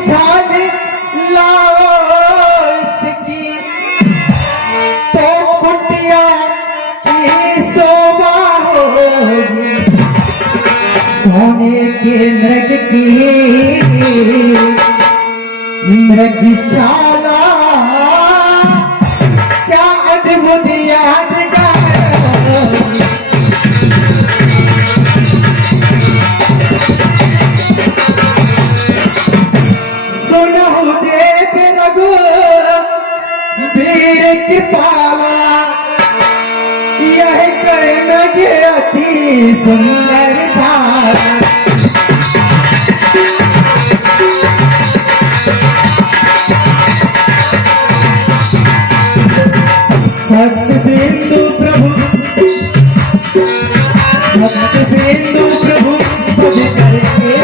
छान लाओ इसकी तो कुटिया की शोभा होगी, सोने के मृग की मृग चाला क्या अद्भुत यादगार होगी। वीर की पावा यह कर्म के अति सुंदर था, सत्य सिंधु प्रभु सत्य सिंधु प्रभु पद करके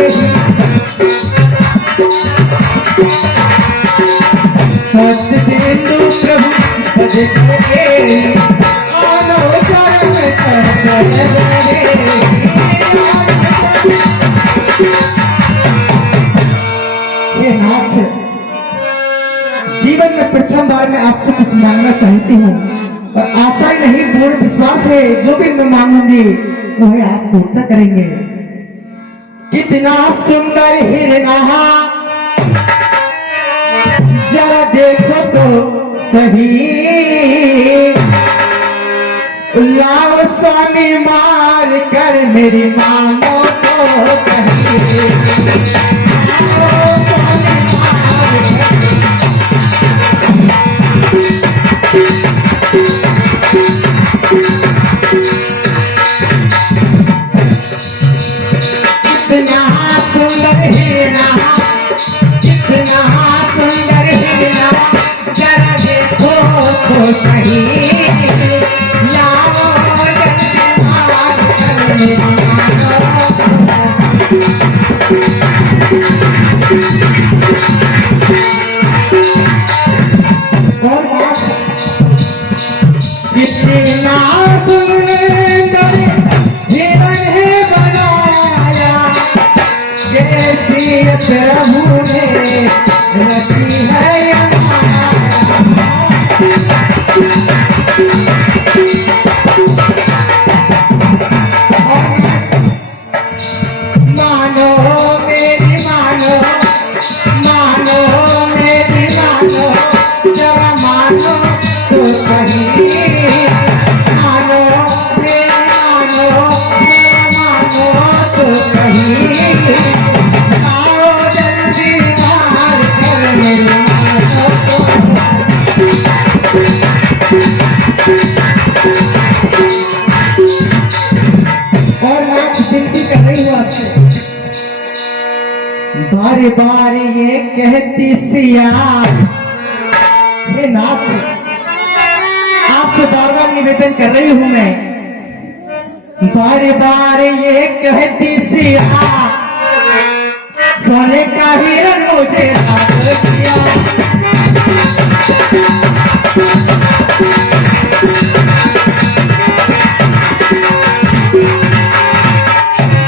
सत्य सिंधु प्रभु पद करके आलो चरण हे नाथ, जीवन में प्रथम बार मैं आपसे कुछ मांगना चाहती हूँ और आशा ही नहीं पूर्ण विश्वास है जो भी मैं मांगूंगी वह आप पूर्ता करेंगे। कितना सुंदर हिरना जरा देखो तो सही, लाओ स्वामी मार कर मेरी मानो तो कहीं। कितना सुंदर हिरना कितना सुंदर हिरना जरा देखो तो सही, लाओ मार कर मेरी मानो। कितना सुंदर हिरन है बनाया, जैसी प्रभु ने रची है मानो मेरी मानो, मानो मेरी मानो, जरा मानो तो कहीं, मानो मेरी मानो, जरा मानो तो कहीं, आओ जल्दी मार कर मेरी मानो और नाथ विनती कर रही हूँ आपसे, बारे बारे ये कहती सिया, हे नाथ आपसे बार बार निवेदन कर रही हूँ मैं, बारे बारे ये कहती सिया, सोने का हिरन मुझे हासिल किया।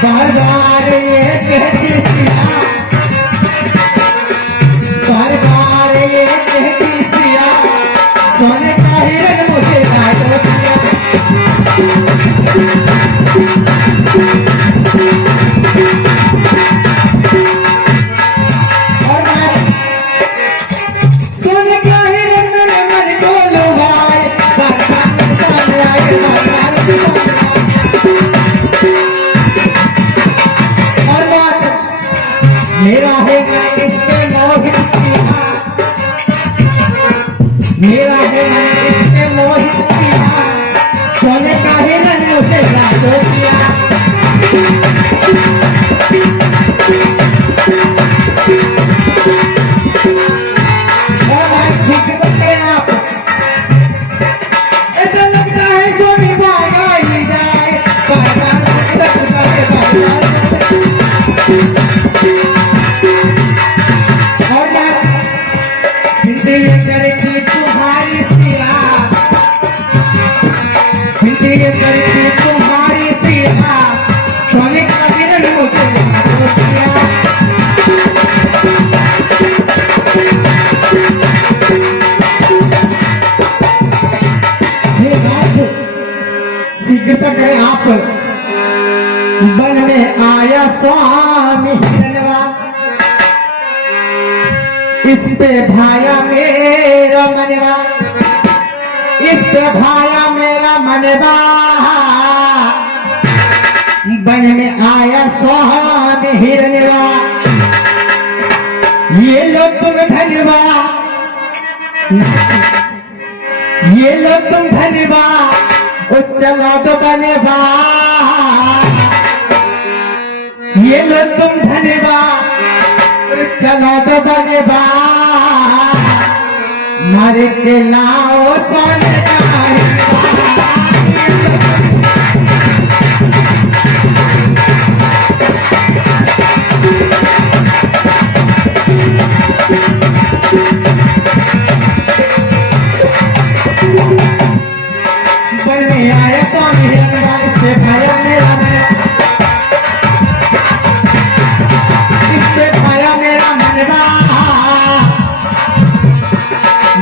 बार बार ये कहती सिया, बार बार ये कहती सिया, सोने का हिरन मुझे हासिल किया। सोने का हिरन मेरे मन को लुभाए, बार बार सामने आए, बार बार मेरा है मैं इसके मोहित किया, मेरा है मैं इसके मोहित किया, सोने का हिरन मुझे लाडो किया। और ठीक करते आप, ऐसा लगता है जो भी भागा ही जाए, बार बार सकता है बार बार। करके तुम्हारी सिया, करके तुम्हारी सिया, सोने का हिरन मुझे स्वामी हिरणवा, इस पे भाया मेरा मनवा, इस पे भाया मेरा मनवा, बन में आया स्वामी हिरणवा। ये लो तुम धनवा, ये लो तुम धनवा, ओ चलो तो बनवा, ये लो तुम धनवा, चलो तो बनवा, मर के लाओ सोने का बनने आया स्वामी हिरणवा, इससे भाया मेरा मनवा, इससे भाया मेरा मनवा,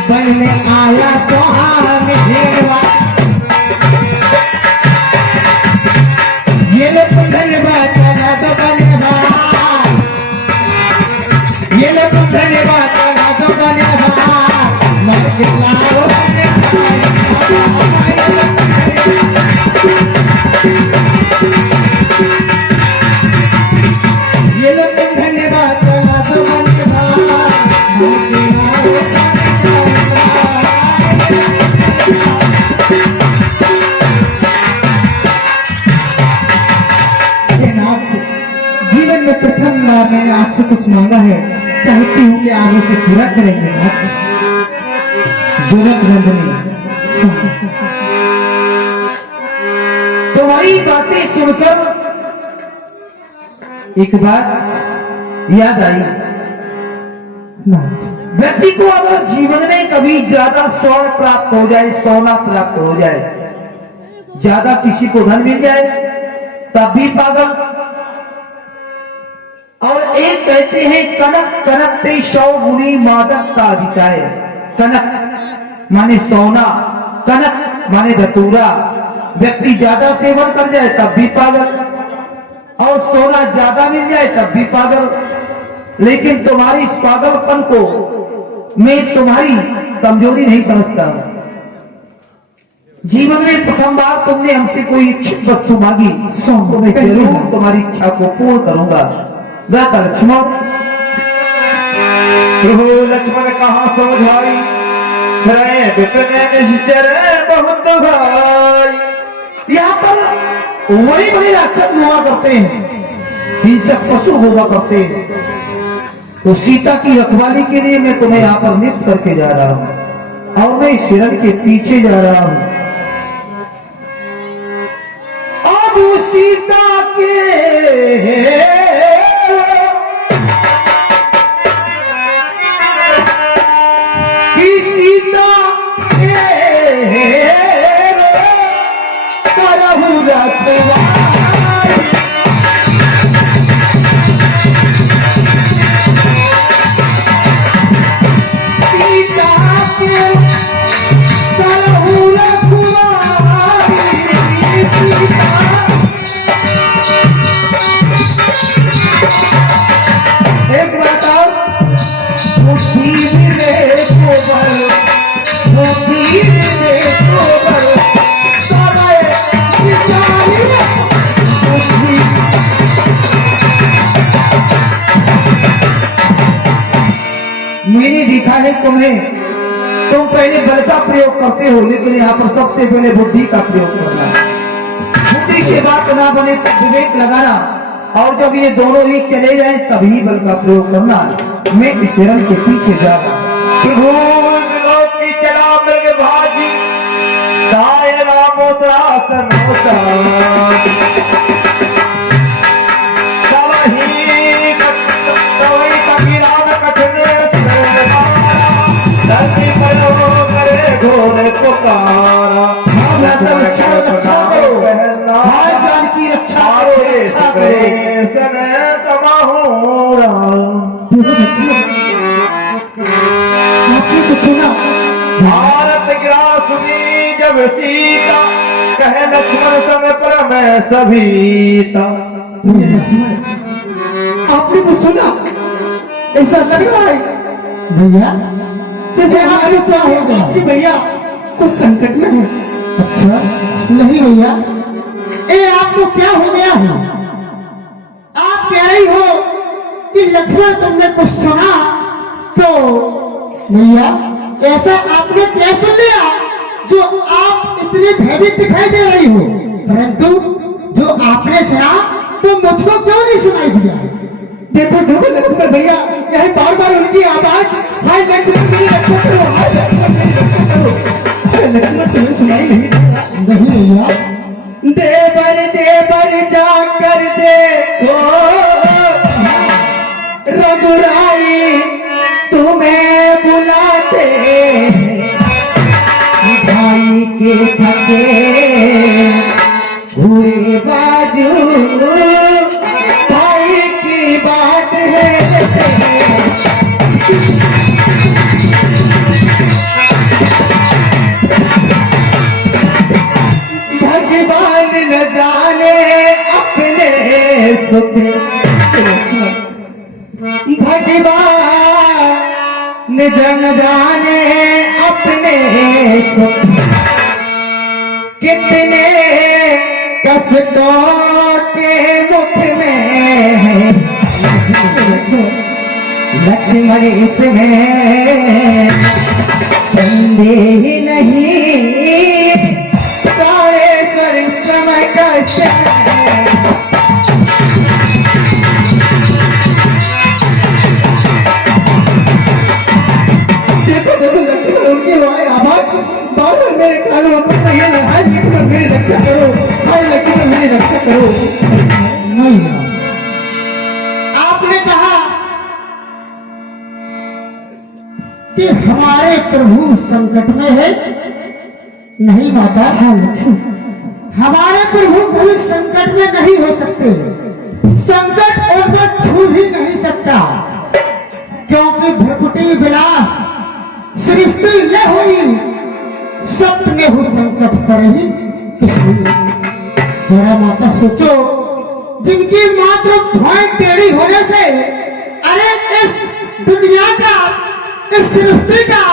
बनने आया स्वामी हिरणवा। ये लो तुम धनवा, चला तो बनवा, ये लो तुम धनवा, चला तो बनवा, मर के लाओ सोने का ये लो तुम धन्यवाद, चला तो बनवा, जीवन में प्रथम बार मैंने आपसे कुछ मांगा है, चाहती हूँ कि आप उसे पूरा करेंगे। जरूरतमंद नहीं, तुम्हारी बातें सुनकर एक बात याद आई। व्यक्ति को अगर जीवन में कभी ज्यादा स्वर्ण प्राप्त हो जाए, सोना प्राप्त हो जाए, ज्यादा किसी को धन मिल जाए तब भी पागल। और एक कहते हैं कनक कनकते 100 गुनी मादकता अधिकाय। कनक माने सोना, कनक माने धतूरा। व्यक्ति ज्यादा सेवन कर जाए तब भी पागल, और सोना ज्यादा मिल जाए तब भी पागल। लेकिन तुम्हारी इस पागलपन को मैं तुम्हारी कमजोरी नहीं समझता हूं। जीवन में प्रथम बार तुमने हमसे कोई इच्छित वस्तु मांगी, तो मैं जरूर तुम्हारी इच्छा को पूर्ण करूंगा। भ्राता लक्ष्मण, प्रभु लक्ष्मण कहाँ समझाई, निश्चर बहुत भाई। यहाँ पर बड़े बड़े राक्षस हुआ करते हैं, हिंसक पशु हुआ करते हैं। तो सीता की रखवाली के लिए मैं तुम्हें यहाँ पर नियुक्त करके जा रहा हूँ, और मैं इस हिरण के पीछे जा रहा हूँ। अब सीता के सीता करहु रखवाली, सीता के करहु रखवाली। एक बात और, बुद्धि विवेक को बल, बुद्धि विवेक को बल, समय विचारी बुद्धि। मैंने देखा है तुम्हें, तुम पहले बल का प्रयोग करते हो, लेकिन यहाँ पर सबसे पहले बुद्धि का प्रयोग करना। बुद्धि से बात ना बने तब विवेक लगाना, और जब ये दोनों ही चले जाएं तभी बल का प्रयोग करना। मैं इस हिरण के पीछे जा रहा हूं। प्रभु लोक की चला मृग भाजी, दाय रामोसरा सनोसा, तवही कबीरान कठिन धरती पर करे घोर पुकारा। जानकी रक्षा तो सुना, भारत गिरा सुनी जब सीता, कहे लक्ष्मण संग पर मैं सभीता। आपने तो सुना, ऐसा लग रहा है भैया जैसे हमारे स्वामी कि भैया कुछ संकट में है। अच्छा नहीं भैया, ए आपको क्या हो गया है? आप कह रही हो कि लक्ष्मण तुमने कुछ सुना, तो भैया ऐसा आपने क्या सुन लिया जो आप इतनी भयभीत दिखाई दे रही हो? परंतु जो आपने सुना तो मुझको क्यों नहीं सुनाई दिया? देखो देखो लक्ष्मण भैया, यही बार बार उनकी आवाज, हाय लक्ष्मण मेरी रक्षा करो, हाय लक्ष्मण मेरी रक्षा करो। अरे लक्ष्मण तुम्हें सुनाई नहीं दे रहा? नहीं भैया। देवर देवर जाकर देखो रघुराई तुम्हें बुलाते, भाई के थके हुए बाजू भाई की बात है। भगवान न जाने अपने सुख, भगवान न जाने अपने सुख, कितने कष्टों के मुख में है लक्ष्मण, इसमें संदेह नहीं, कालेश्वर समय का देखो देखो लक्ष्मण उनकी आवाज बार बार मेरे कानों में पड़ रही है, हाय लक्ष्मण मेरी रक्षा करो, हाय लक्ष्मण मेरी रक्षा करो। नहीं, आपने कहा कि हमारे प्रभु संकट में है। नहीं माता, हाँ लक्ष्मण, हमारे प्रभु कोई संकट में नहीं हो सकते। संकट उनको छू ही नहीं सकता, क्योंकि भ्रकुटी विलास सृष्टि यह हुई, सपने हो संकट पर ही मेरा माता सोचो, जिनकी मात्र भय टेढ़ी होने से अरे इस दुनिया का, इस सृष्टि का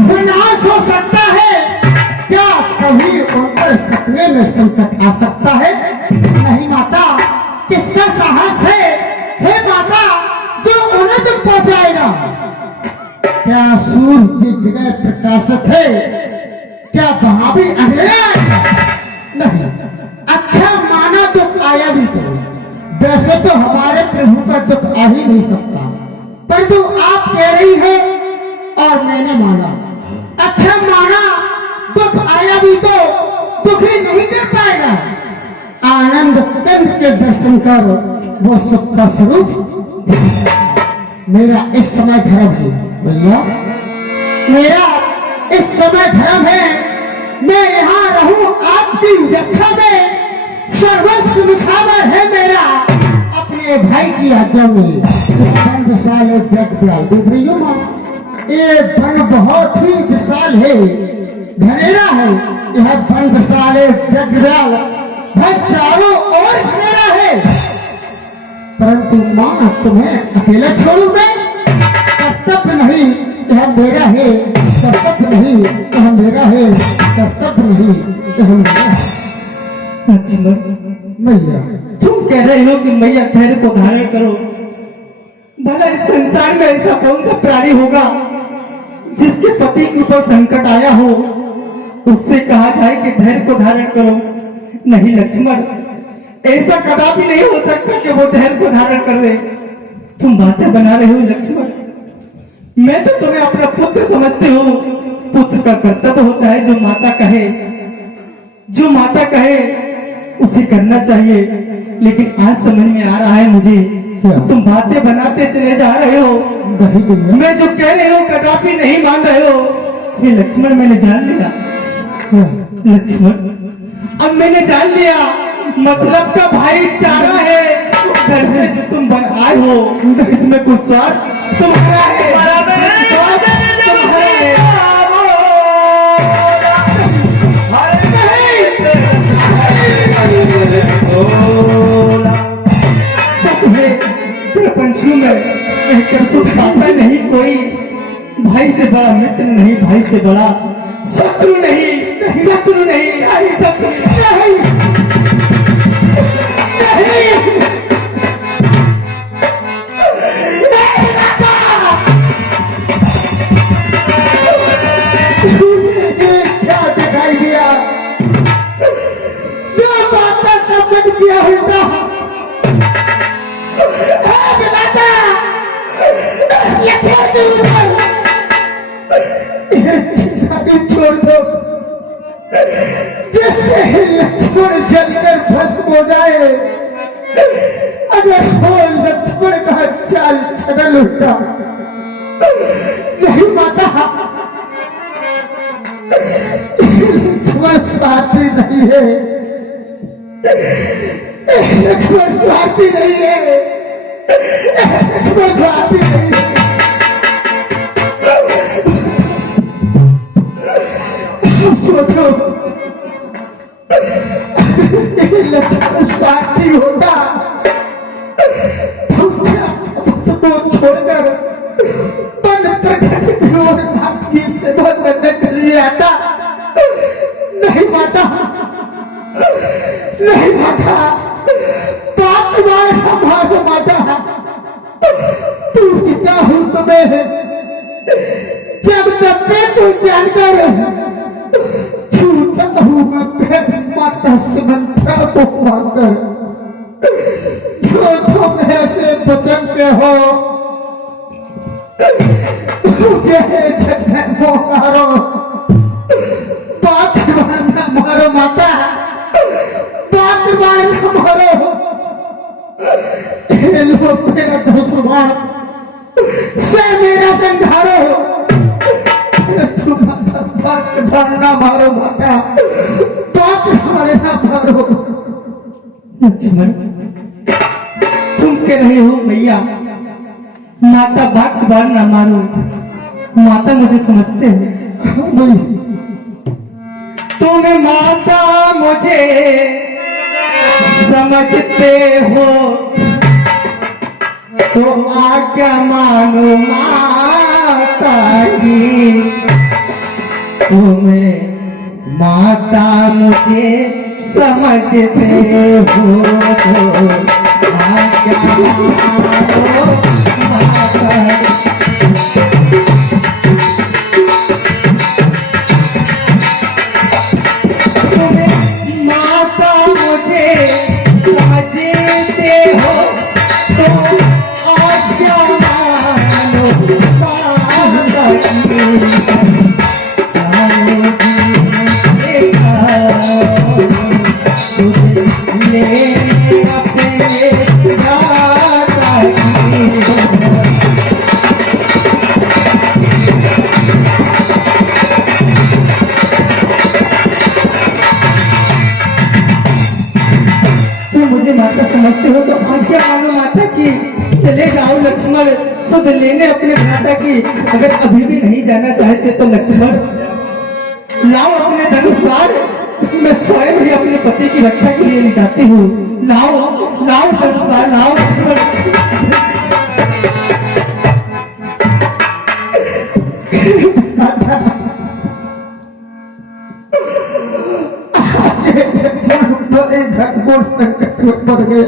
विनाश हो सकता है, क्या कभी उन पर सपने में संकट आ सकता है? नहीं माता, किसका साहस है हे माता जो उन्हें तक पहुंचाएगा? क्या सूरज जिस जगह प्रकाशित है, क्या वहां भी अंधेरा है? नहीं। अच्छा माना दुख आया भी तो, वैसे तो हमारे प्रभु पर दुख आ ही नहीं सकता, परंतु आप कह रही है और मैंने माना। अच्छा माना दुख आया भी तो दुखी नहीं कर पाएगा। आनंद कंठ के दर्शन कर वो सुख का स्वरूप। मेरा इस समय धर्म है भैया, मेरा इस समय धर्म है, मैं यहाँ रहूं आपकी रक्षा में, सर्वस्व निछावर है मेरा अपने भाई की आज्ञा में। वन विशाल है, व्यक्तियाल देख रही हो माँ, ये वन बहुत ही विशाल है, घनेरा है, यह वन विशाल है, व्यक्तियाल वह चारों ओर घनेरा है, परंतु माँ तुम्हें अकेला छोड़ू मैं? कर्तव्य नहीं, यह मेरा है, कर्तव्य नहीं, यह मेरा है, कर्तव्य नहीं, यह मेरा है। मैया, तुम कह रहे हो कि मैया धैर्य को धारण करो। भला इस संसार में ऐसा कौन सा प्राणी होगा जिसके पति के ऊपर संकट आया हो, उससे कहा जाए कि धैर्य को धारण करो? नहीं लक्ष्मण, ऐसा कदापि नहीं हो सकता कि वो धैर्य को धारण कर ले। तुम बातें बना रहे हो लक्ष्मण, मैं तो तुम्हें अपना पुत्र समझते हो। पुत्र का कर्तव्य होता है जो माता कहे, जो माता कहे उसे करना चाहिए। लेकिन आज समझ में आ रहा है मुझे, तुम बातें बनाते चले जा रहे हो, मैं जो कह रहे हो कदापि नहीं मान रहे हो। ये लक्ष्मण मैंने जान लिया, लक्ष्मण अब मैंने जान लिया, मतलब का भाईचारा है। घर से जो तुम बन आए हो इसमें कुछ स्वार्थ तुम्हारा है, स्वार्थ तुम्हारा है। सच है प्रपंच परसों पापा नहीं कोई, भाई से बड़ा मित्र नहीं, भाई से बड़ा शत्रु नहीं, शत्रु नहीं, शत्रु नहीं, क्या दिखाई दिया? जो बात का मन किया होता छोड़ दो, जिससे लक्ष्मण जलकर भस्म हो जाए। अगर हो लक्ष्मण का चाल चलन उठा, नहीं माता, लक्ष्मण स्वार्थी नहीं है, लक्ष्मण स्वार्थी नहीं है, लक्ष्मण स्वार्थी नहीं है। सोचो, लक्ष्मण स्वार्थी होता तो छोड़कर पन प्रकट और आपकी सेवा करने के लिए आता। नहीं माता, नहीं माता, बात हमारा माता, तू जितना हूं तुम्हें जब तक मैं तू जानकर छूटा हूं मैं माता सुमंत्रा को मांगकर। जो तुम ऐसे वचन के हो, मुझे जगह मोकारो, बात मानना मारो माता, बात मानना मारो। लो मेरा दुश्मन से मेरा संघारो, बात मानना मारो माता, बात मानना मारो। लक्ष्मण, तुम कह रहे हो भैया माता बात बार ना मारो, माता मुझे समझते हो? तुम्हें माता मुझे समझते हो तो आज्ञा मानो माता की। तुम्हें माता मुझे समझते हो तो आज्ञा मानो माता की। समझते हो तो आज्ञा मानो माता की। चले जाओ लक्ष्मण सुध लेने अपने भ्राता की। अगर अभी भी नहीं जाना चाहते तो लक्ष्मण लाओ अपने धनुष बाण, मैं स्वयं ही अपने पति की रक्षा के लिए ले जाती हूँ। लाओ लाओ धनुष बाण, लाओ लक्ष्मण। घटघोर संकट में पड़ गए।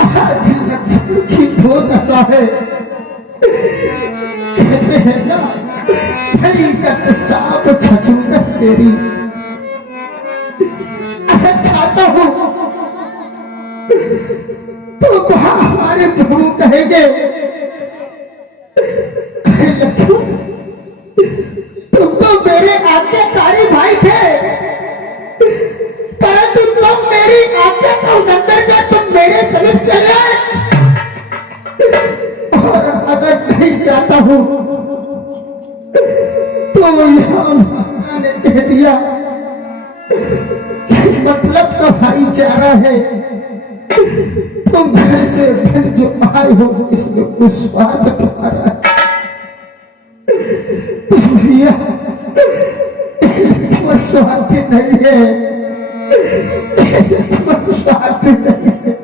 आज लक्ष्मण की दो दशा है। कहते हैं ना, भयंकर सांप छछूंदर तेरी। चाहता हूं तो वहां हमारे प्रभु कहेंगे, लक्ष्मण तुम तो मेरे आज्ञाकारी भाई थे, परंतु तुम मेरी आज्ञा का उल्लंघन कर तुम मेरे समीप चले। और अगर नहीं जाता हूं तो यहां माता ने कह दिया मतलब तो भाईचारा है, तुम घर से धन जो आए हो इसमें कुछ स्वाद तुम्हारा है। भैया स्वार्थी नहीं है, लक्ष्मण स्वार्थी नहीं है।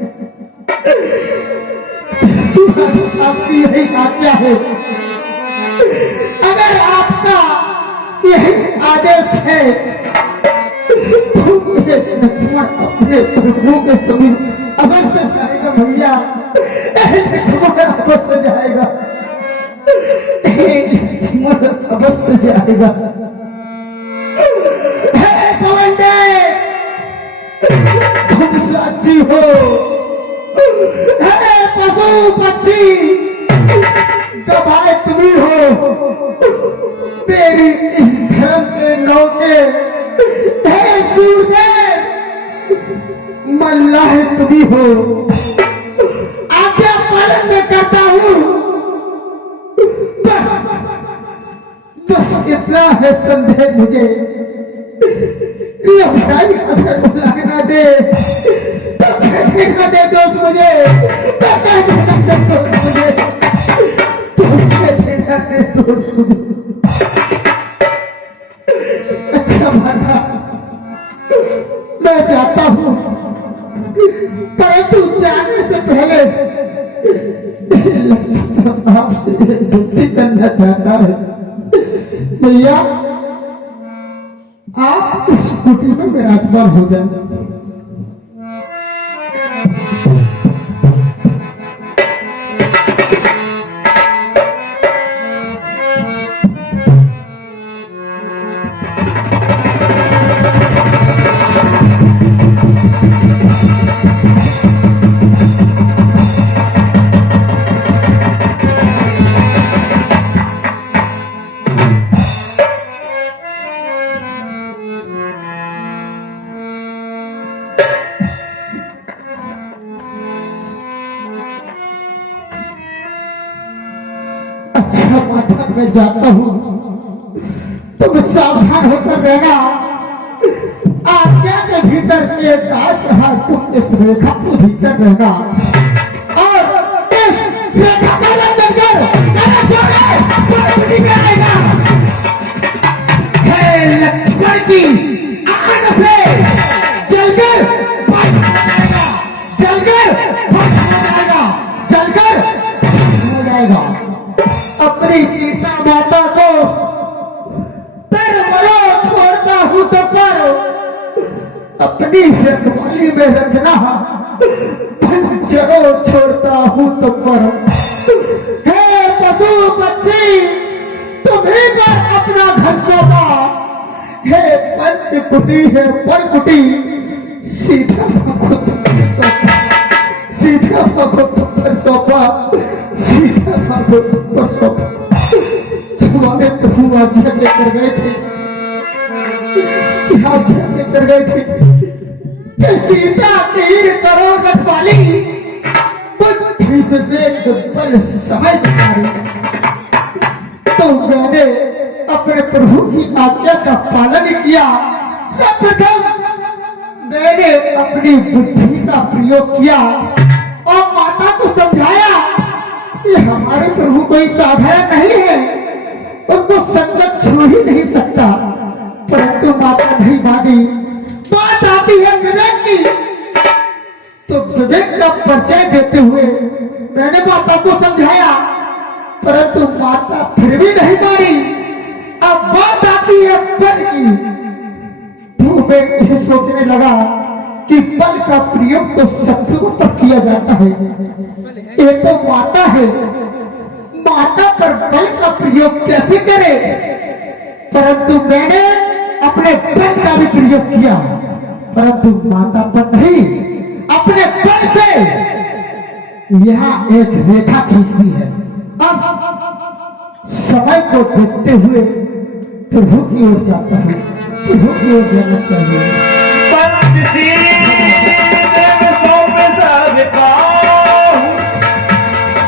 आपकी यही आज्ञा है, अगर आपका यही आदेश है तो मेरे लक्ष्मण अपने प्रभु के समीप अवश्य जाएगा। भैया लक्ष्मण अवश्य जाएगा, लक्ष्मण अवश्य जाएगा। हे पवनदेव, तुम साक्षी हो। हे पशु पक्षी, गवाह तुम्ही हो। मेरी इस धर्म के नौके, हे सूरदेव, मल्लाह तुम्ही हो। आज्ञा पालन में करता हूँ। बस इतना है संदेह मुझे, लड़ाई अगर लगना दे तो कहने दे दोस्त मुझे, तो कहने दे दोस्त मुझे, तो कहने दे दोस्त मुझे। अच्छा माना, मैं जाता हूँ, परंतु जाने से पहले लक्ष्मण आपसे विनती करना चाहता है। भैया, आप इस कुटी में विराजमान हो जाए। माता, मैं जाता हूँ, तुम सावधान होकर रहना। आज्ञा के भीतर एक दास रहा, तुम इस रेखा के भीतर रहना और इस रेखा का लंघन कर लक्ष्मण की आग से जलकर हो जाएगा। अपनी सीता माता को पर मरो छोड़ता हूं तो पर अपनी रखवाली में रखना, पंचरो छोड़ता हूं तो पर। हे पशु पक्षी, तुम्हीं पर अपना घर सौंपा। हे पंच कुटी है पर कुटी, सीधा को तुम पर सौंपा, सीधा को पर सौंपा। तुम्हारे प्रभु आज्ञा लेकर गए थे, आज्ञा लेकर गए थे कि सीता 3 करोड़ रखवाली बुद्धि विवेक बल समझदारी। तो मैंने अपने प्रभु की आज्ञा का पालन किया। सर्वप्रथम मैंने अपनी बुद्धि का प्रयोग किया और माता को समझाया कि हमारे प्रभु कोई साधारण नहीं है, उनको संकट छू ही नहीं सकता। परंतु माता नहीं मानी। बात आती है विवेक की, तो विवेक का परिचय देते हुए मैंने माता को समझाया, परंतु माता फिर भी नहीं मानी। अब बात आती है बल की, तो मैं यह सोचने लगा कि बल का प्रयोग तो शत्रुओं पर किया जाता है, ये तो माता है, माता पर बल का प्रयोग कैसे करे। परंतु मैंने अपने बल का भी प्रयोग किया, परंतु माता पर नहीं, अपने बल से यहाँ एक रेखा खींचती है। अब समय को देखते हुए प्रभु की ओर जाता है, प्रभु की ओर जाना चाहिए।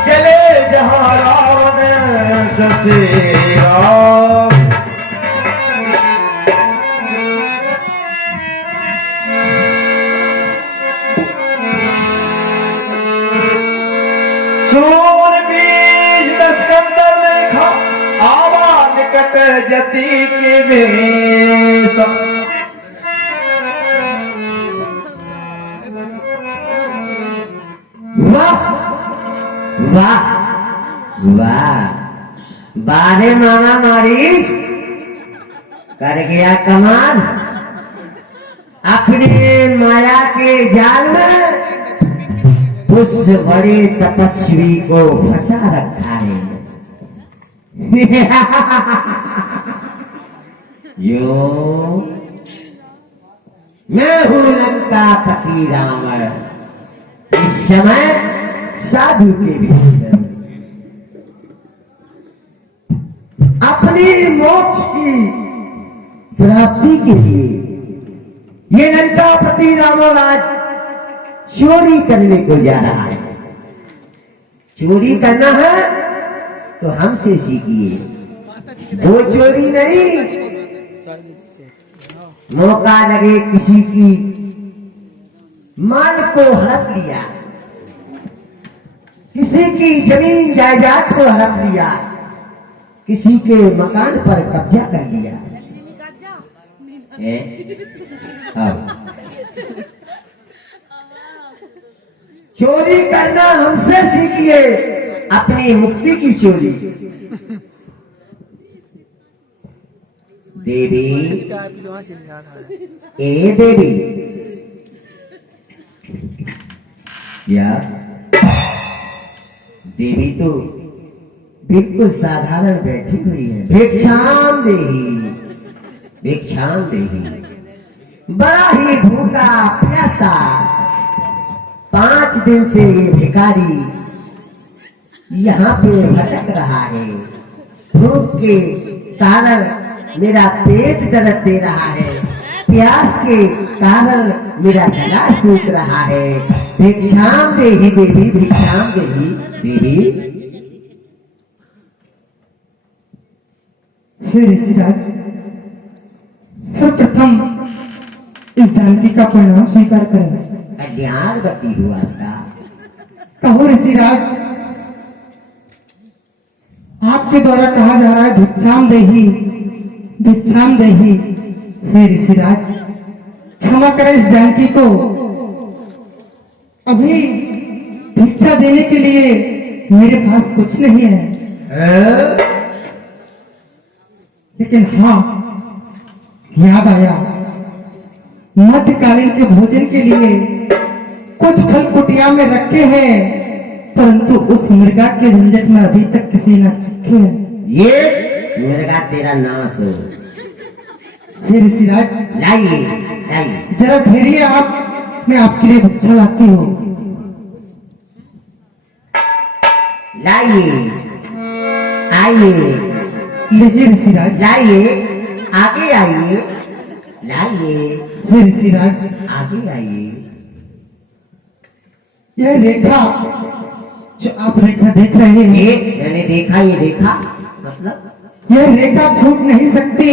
चले जहाँ रावण ससेरा, सूर बीज दस्कंदर लेखा आवा निकट जती के बेसा। वाह वाह, बारे मामा मारीच कर गया कमाल। अपने माया के जाल में उस बड़े तपस्वी को फंसा रखा है। यो मैं हूं लंकापति रावण, इस समय साधु के भीतर अपने मोक्ष की प्राप्ति के लिए ये लंकापति रावण आज चोरी करने को जा रहा है। चोरी करना है तो हमसे सीखिए, वो चोरी नहीं, मौका लगे किसी की माल को हड़प लिया, किसी की जमीन जायदाद को हड़प लिया, किसी के मकान पर कब्जा कर लिया। चोरी करना हमसे सीखिए, अपनी मुक्ति की चोरी। देवी, ए देवी, या देवी तो बिल्कुल साधारण बैठी हुई है। भिक्षाम देही, भिक्षाम देही। बड़ा ही भूखा प्यासा 5 दिन से ये भिखारी यहाँ पे भटक रहा है। भूख के कारण मेरा पेट दर्द दे रहा है, प्यास के कारण मेरा गला सूख रहा है। भिक्षाम देही देवी, भिक्षाम देही देवी। हे ऋषिराज, सर्वप्रथम इस जानकी का परिणाम स्वीकार करें। कल्याण गति हुआ था। कहो ऋषिराज, आपके द्वारा कहा जा रहा है भिक्षाम देही, भिक्षाम देही। हे ऋषिराज, क्षमा करें इस जानकी को। अभी भिक्षा देने के लिए मेरे पास कुछ नहीं है, लेकिन हाँ, याद आया, मध्यकालीन के भोजन के लिए कुछ फल कुटिया में रखे हैं, परंतु उस मृगा के झंझट में अभी तक किसी न चखे हैं। ये मृगा तेरा नाश हो। हे ऋषिराज, लाइए लाइए। जरा ठहरिए आप, मैं आपके लिए भिक्षा लाती हूँ। लाइए, आइए, लीजिए ऋषिराज। लाइए, आगे आइए, लाइए। हे ऋषिराज, आगे आइए। यह रेखा जो आप रेखा देख रहे हैं, मैंने देखा, ये देखा मतलब यह रेखा छूट नहीं सकती।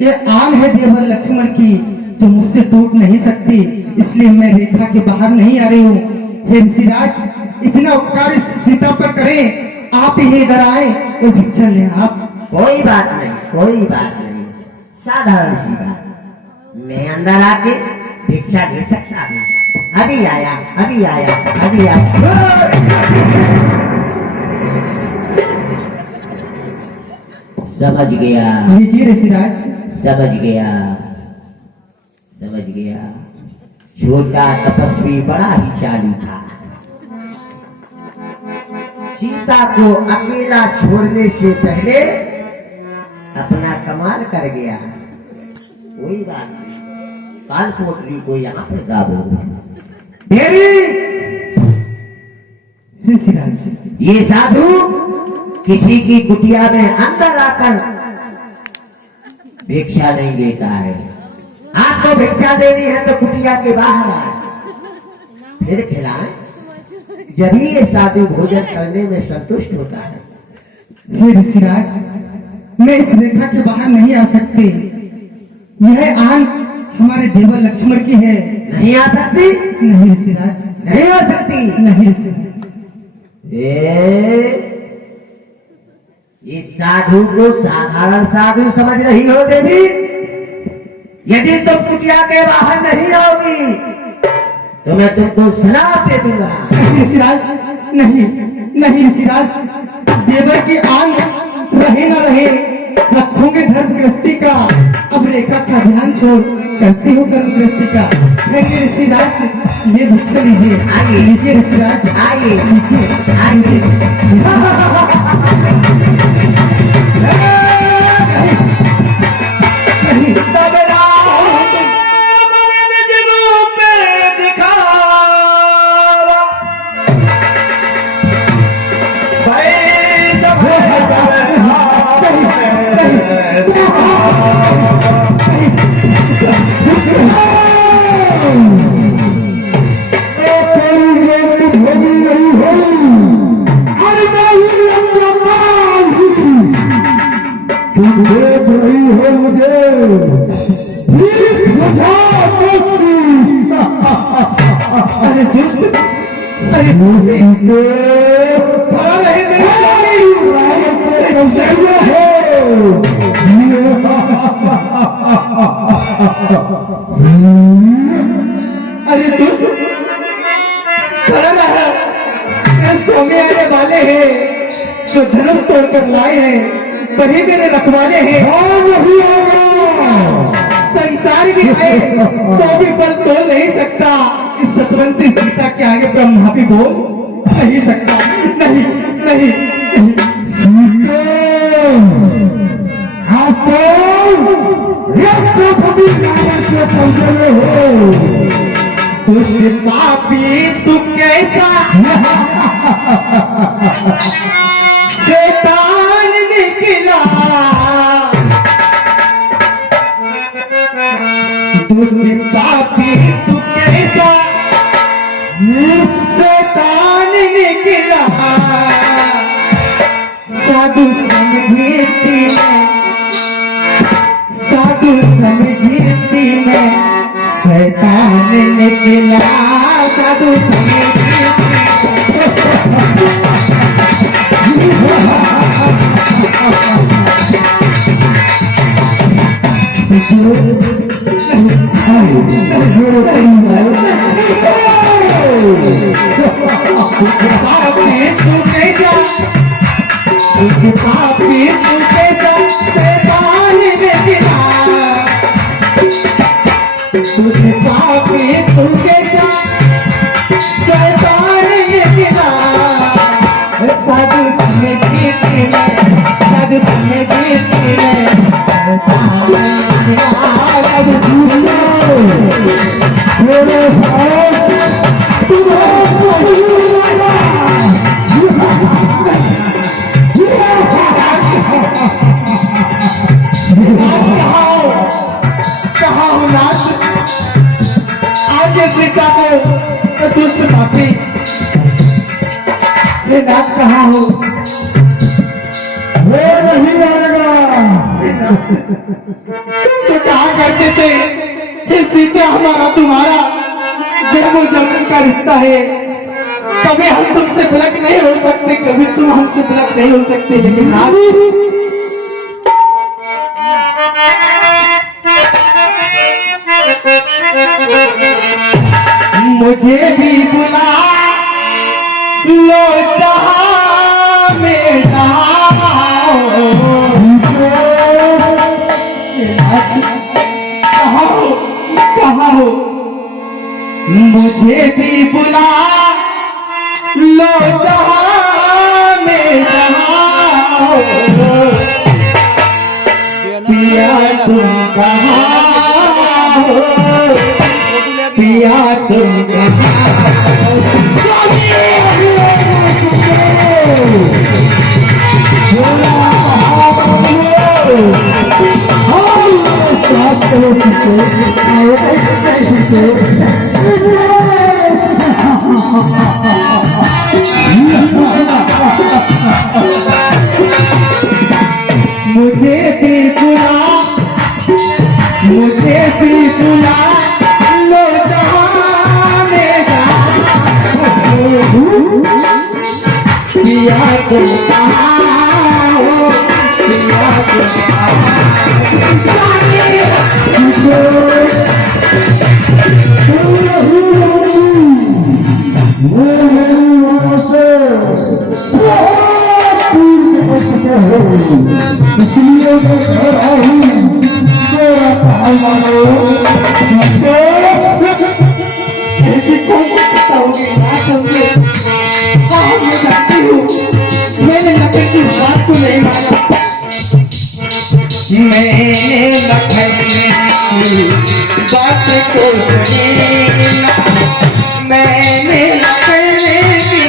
यह आन है देवर लक्ष्मण की, जो मुझसे टूट नहीं सकती, इसलिए मैं रेखा के बाहर नहीं आ रही हूँ। हे ऋषिराज, इतना उपकार इस सीता पर करें, आप ही इधर आए और भिक्षा ले आप। कोई बात नहीं, कोई बात नहीं, साधारण सी बात। मैं अंदर आके भिक्षा दे सकता हूँ। अभी आया, अभी आया, अभी आया। समझ गया, लीजिए ऋषिराज। समझ गया, समझ गया। छोटा तपस्वी बड़ा ही चालू था। सीता को अकेला छोड़ने से पहले अपना कमाल कर गया। कोई बात नहीं, काल पोटली को यहाँ पर दाबो। देवी, ऋषिराज, ये साधु किसी की कुटिया में अंदर आकर भिक्षा नहीं देता है। आपको भिक्षा देनी है तो कुटिया के बाहर आए, फिर खिलाएं, जभी ये साधु भोजन करने में संतुष्ट होता है। हे ऋषिराज, मैं इस रेखा के बाहर नहीं आ सकती। यह आन हमारे देवर लक्ष्मण की है। नहीं आ सकती? नहीं ऋषिराज, नहीं आ सकती? नहीं ऋषिराज। इस साधु को साधारण साधु समझ रही हो देवी? यदि तुम कुटिया के बाहर नहीं आओगी तो मैं तुमको श्राप दे दूंगा। ऋषिराज, नहीं, नहीं ऋषिराज, देवर की आन रहे न रहे, रखोगे धर्म गृहस्थी का, अब रेखा का ध्यान छोड़ करती हो कर्म गृहस्थी का। नहीं ऋषिराज, ये भिक्षा लीजिए, आइए। लीजिए ऋषिराज, आइए लीजिए। आइए नहीं, तब राम निज रूप दिखावा, भय तब देख रही हो मुझे, अरे दुष्ट, अरे खड़ा रहे अरे दुष्ट, खड़ा रहा। सोने आने वाले हैं जो धनुष तोड़कर लाए हैं, वही मेरे रखवाले हैं। संसार भी है तो भी बल तोल नहीं सकता, इस सतवंती सीता के आगे ब्रह्मा भी बोल नहीं सकता। नहीं नहीं, आप राष्ट्रपति के पहुंचे हो, दुष्ट पापी तू कैसा शैतान निकला, दुष्ट पापी तू कैसा शैतान निकला, साधु समझी मैं, साधु समझी मैं शैतान निकला, साधु समझी कहा हो नाथ, आगे सीता को दुष्ट पापी, ये नाथ कहा हो, वो नहीं आएगा। तो कहा करते थे कि सीता हमारा तुम्हारा जन्मों जन्म का रिश्ता है, कभी हम तुमसे पलक नहीं हो सकते, कभी तुम हमसे पलक नहीं हो सकते, लेकिन नाथ मुझे भी बुला लो जहां में जाओ, कहा हो मुझे भी बुला लो जहां में जाओ, पिया तुम कहाँ हो, पिया तुम मुझे भी बुला, मुझे भी बुला लो जहां में जाओ, पिया तुम कहाँ हो, पिया तुम ऐसी कौन सी कथा होगी ना समझे। हाँ मैं जानती हूँ मैंने लखन की बात को नहीं माना। मैंने लखन की बात को सुनी ना। मैंने लखन की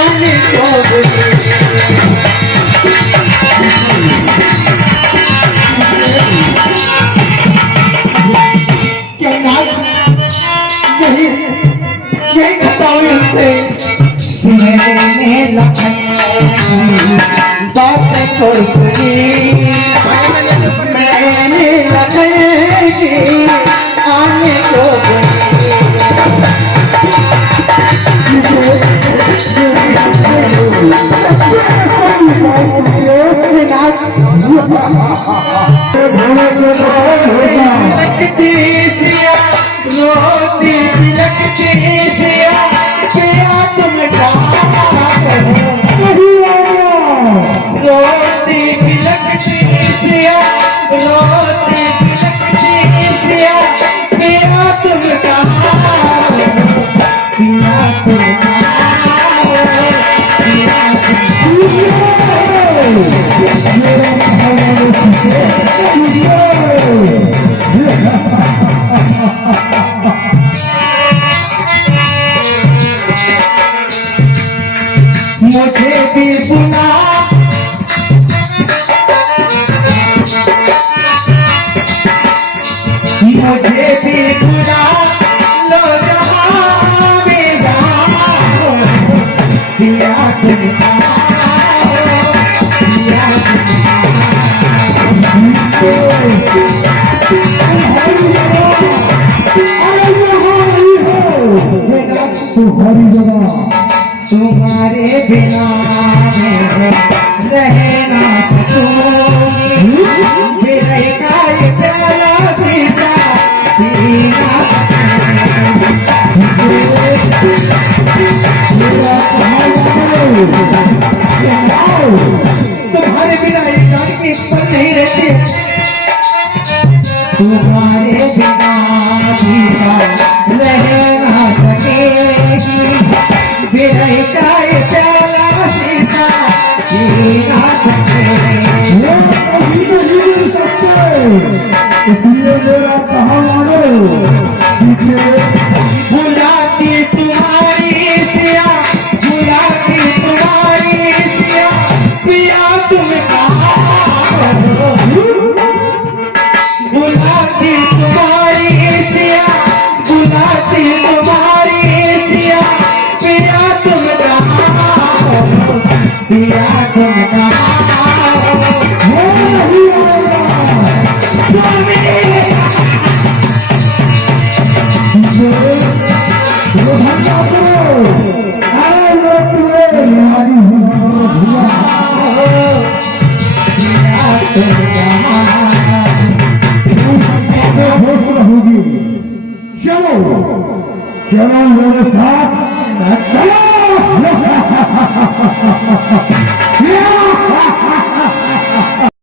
आने को बुली। यही बताओ इनसे मैंने लखन बात को सुनी। मैंने लखन की आने को रोती लगती दिया पिया तुम रोती लगती दिया रोती लगती दिया पिया तुम पिया मुझे भी बुला मुझे भी बुला लो जहाँ में जाओ पिया तुम पिया तुम्हारी जगह तुम्हारे बिना रहना मेरे का ये प्याला सीता सीना तुम्हारे बिना एक जान के पल नहीं रहते। तुम्हारे बिना रहना सकेगी विरह का ये प्याला सीता जीना इसलिए मेरा कहा मानो बुलाती तुम्हारी सिया बुलाती तुम्हारी सिया पिया तुम बुलाती तुम्हारी सिया बुलाती तुम्हारी सिया पिया तुम पिया तुम चलो चलो मेरे साथ चलो